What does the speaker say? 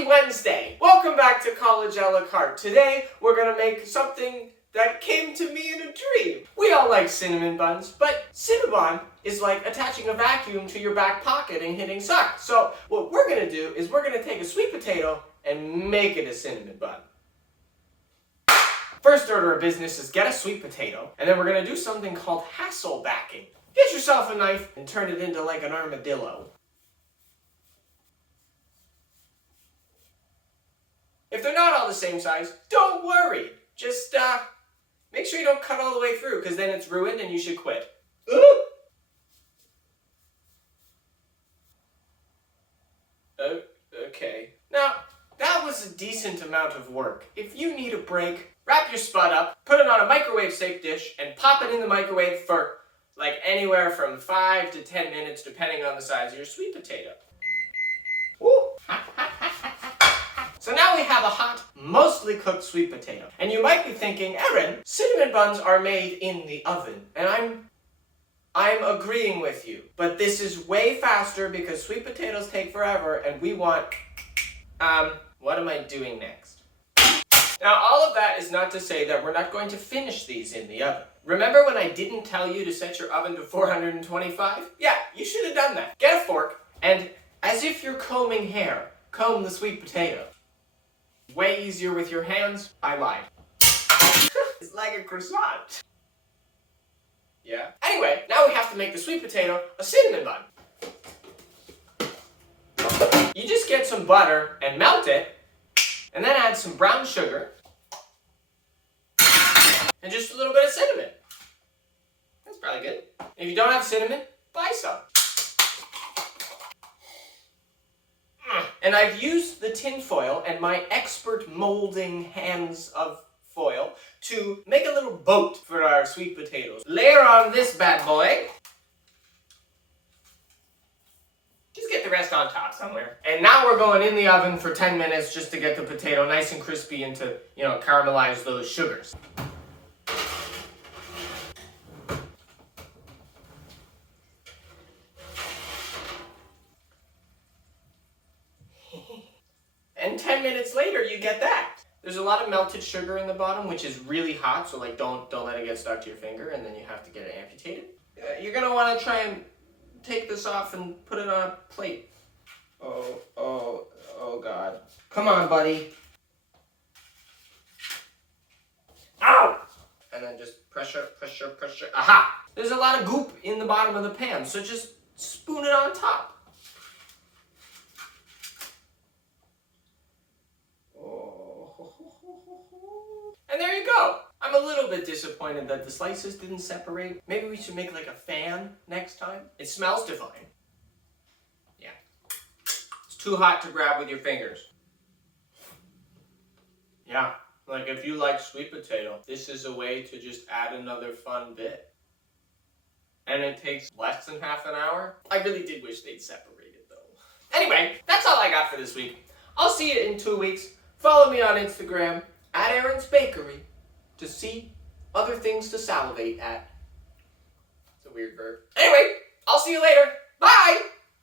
Happy Wednesday! Welcome back to College a la carte. Today, we're gonna make something that came to me in a dream. We all like cinnamon buns, but Cinnabon is like attaching a vacuum to your back pocket and hitting suck. So what we're gonna do is we're gonna take a sweet potato and make it a cinnamon bun. First order of business is get a sweet potato, and then we're gonna do something called hasselbacking. Get yourself a knife and turn it into like an armadillo. If they're not all the same size, don't worry. Just make sure you don't cut all the way through, because then it's ruined and you should quit. Okay. Now, that was a decent amount of work. If you need a break, wrap your Spud up, put it on a microwave-safe dish, and pop it in the microwave for like anywhere from 5 to 10 minutes, depending on the size of your sweet potato. Woo. So now we have a hot, mostly cooked sweet potato. And you might be thinking, Erin, cinnamon buns are made in the oven. And I'm agreeing with you. But this is way faster because sweet potatoes take forever and we want, what am I doing next? Now all of that is not to say that we're not going to finish these in the oven. Remember when I didn't tell you to set your oven to 425? Yeah, you should have done that. Get a fork and, as if you're combing hair, comb the sweet potato. Way easier with your hands. I lied. It's like a croissant. Yeah? Anyway, now we have to make the sweet potato a cinnamon bun. You just get some butter and melt it, and then add some brown sugar, and just a little bit of cinnamon. That's probably good. If you don't have cinnamon, buy some. And I've used the tin foil and my expert molding hands of foil to make a little boat for our sweet potatoes. Layer on this bad boy. Just get the rest on top somewhere. And now we're going in the oven for 10 minutes just to get the potato nice and crispy and to, caramelize those sugars. And 10 minutes later, you get that. There's a lot of melted sugar in the bottom, which is really hot, so don't let it get stuck to your finger, and then you have to get it amputated. You're gonna want to try and take this off and put it on a plate. Oh God. Come on, buddy. Ow! And then just pressure. Aha! There's a lot of goop in the bottom of the pan, so just spoon it on top. And there you go. I'm a little bit disappointed that the slices didn't separate. Maybe we should make like a fan next time. It smells divine. Yeah. It's too hot to grab with your fingers. Yeah. Like if you like sweet potato, this is a way to just add another fun bit. And it takes less than half an hour. I really did wish they'd separated though. Anyway, that's all I got for this week. I'll see you in 2 weeks. Follow me on Instagram @Erin's Bakery to see other things to salivate at. It's a weird verb. Anyway, I'll see you later. Bye!